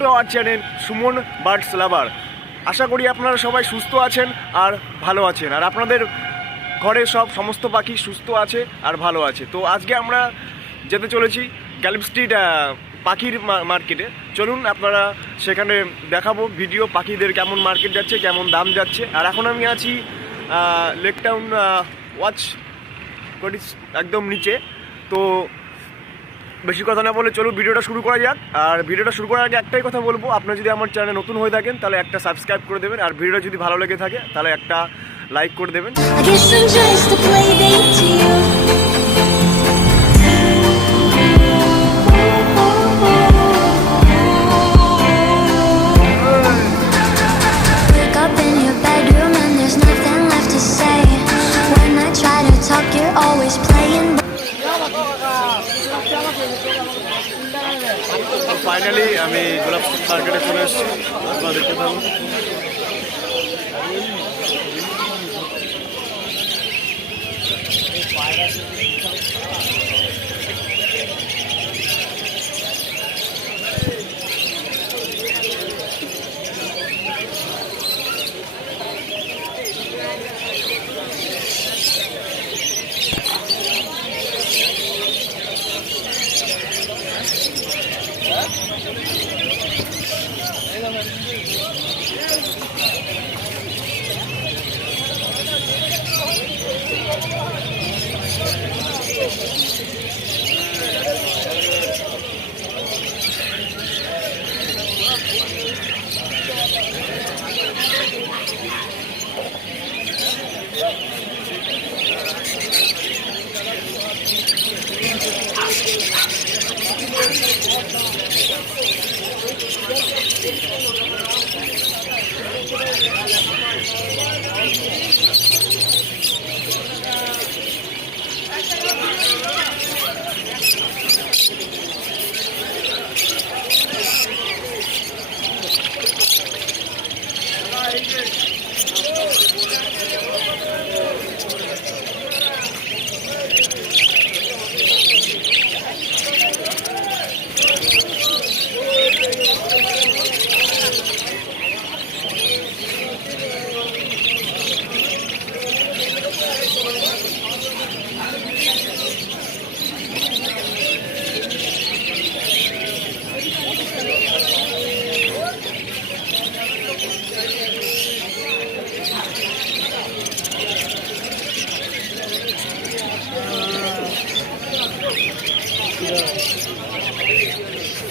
Two our channel Suman birds lover. আশা করি আপনারা সবাই সুস্থ আছেন আর ভালো আছেন, আর আপনাদের ঘরে সমস্ত পাখি সুস্থ আছে আর ভালো আছে। তো আজকে আমরা যেতে চলেছি গ্যালিফ স্ট্রিট পাখির মার্কেটে। চলুন আপনারা সেখানে দেখাবো ভিডিও, পাখিদের কেমন মার্কেট যাচ্ছে, কেমন দাম যাচ্ছে। আর এখন আমি আছি লেক টাউন ওয়াচ একদম নিচে। তো বেশি কথা না বলে চলুন ভিডিওটা শুরু করা যাক। আর ভিডিওটা শুরু করার আগে একটাই কথা বলবো, আপনারা যদি আমার চ্যানেলে নতুন হয়ে থাকেন তাহলে একটা সাবস্ক্রাইব করে দেবেন, আর ভিডিওটা যদি ভালো লেগে থাকে তাহলে একটা লাইক করে দেবেন। ফাইনালি আমি গোলাপ মার্কেটে চলে এসেছি, আপনারা দেখতে পাবেন।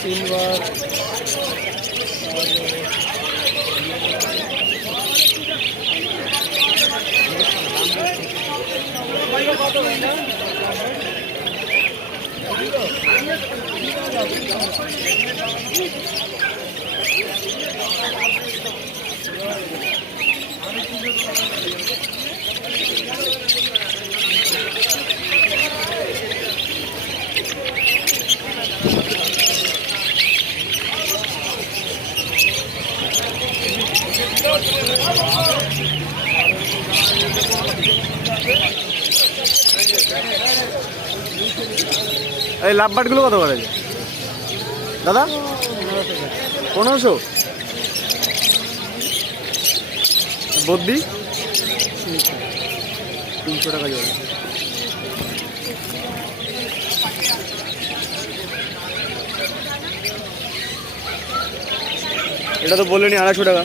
সিলভার এই লাভবার্ডগুলো কত করে দাদা? 1500। বদ্যি 300 টাকা জোড়া। এটা তো বললেনি 250 টাকা।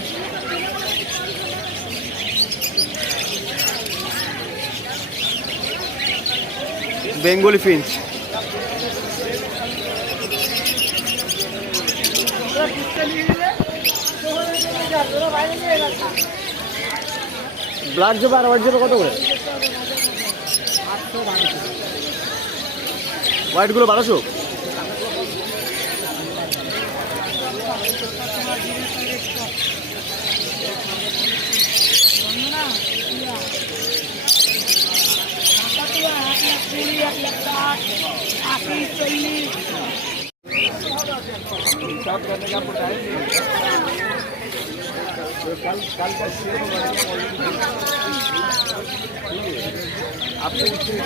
বেঙ্গলি ফিঞ্চ ব্ল্যাক জবা আর হোয়াইট জবা কত করে? হোয়াইটগুলো 1200।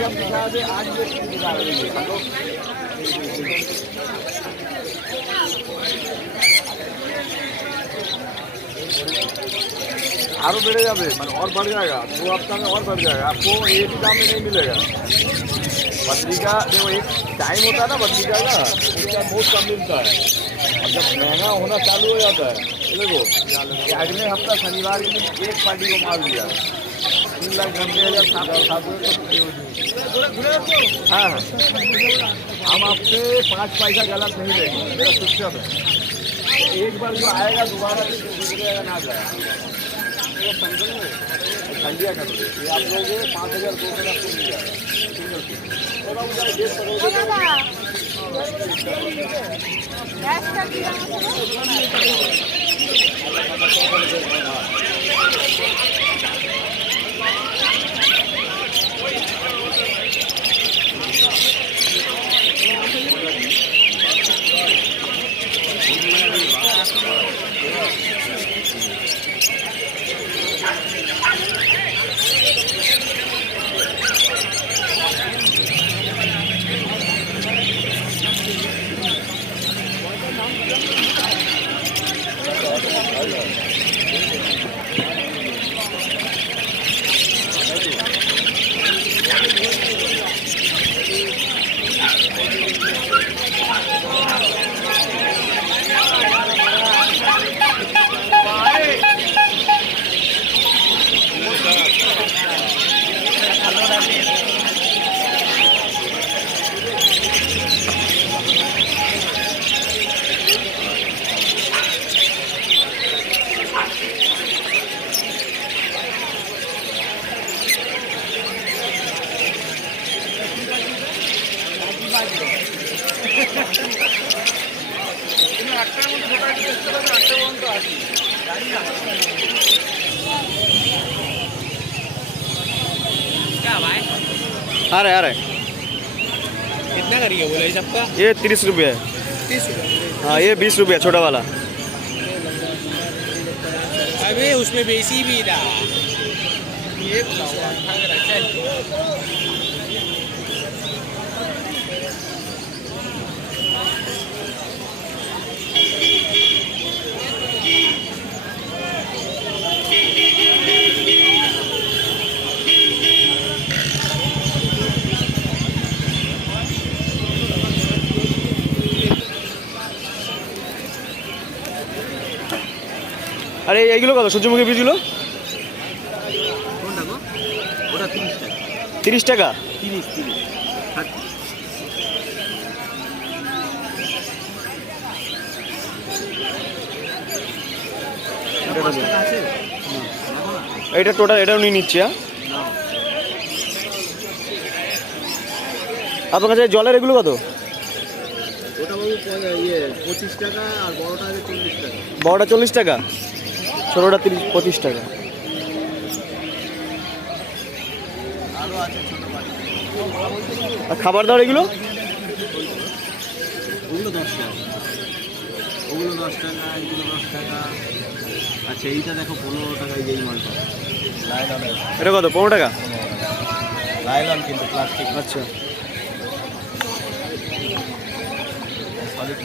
आपको आज आरो बढ़े जाए मैंने और बढ़ जाएगा 2 हफ्ता में और बढ़ जाएगा आपको एक ही दाम में नहीं मिलेगा। बदली का देखो एक टाइम होता है ना बदली का उसका बहुत कम मिलता है और जब महंगा होना चालू हो जाता है तो देखो अगले हफ्ता शनिवार के दिन एक पार्टी को मार दिया 3,90,700। हाँ हाँ हम आपसे 5 पैसा गलत नहीं लेंगे मेरा सिस्टम है। एक बार जो आएगा दोबारा ना जाएगा ठंडिया कर ये आप लोग 5,200 में आपको मिल जाएगा। आ रहा है कितना करिए बोला इस सबका? ये 30 रुपये है। 30 रुपये? हाँ ये 20 रुपये छोटा वाला। अबे उसमें बेसी भी था ये আরে এইগুলো কত সূর্যমুখী বীজগুলো? কোনটা গো? ওটা 30 টাকা। 30 টাকা? 30 আছে? এটা টোটাল এটাও নিয়ে নিচ্ছি। হ্যাঁ আপনার কাছে জলের এগুলো কত? ওটা বাবু 25 টাকা আর বড়টা আছে 40 টাকা। বড়টা 40 টাকা, ছোটোটা 25 টাকা। আর খাবার দাবার এগুলো? ওগুলো 10 টাকা, ওগুলো 10 টাকা, এগুলো 10 টাকা। আচ্ছা এইটা দেখো 15 টাকায় যেই মালটা এটা কত? 15 টাকা। লাইলন কিন্তু প্লাস্টিক। আচ্ছা সলিড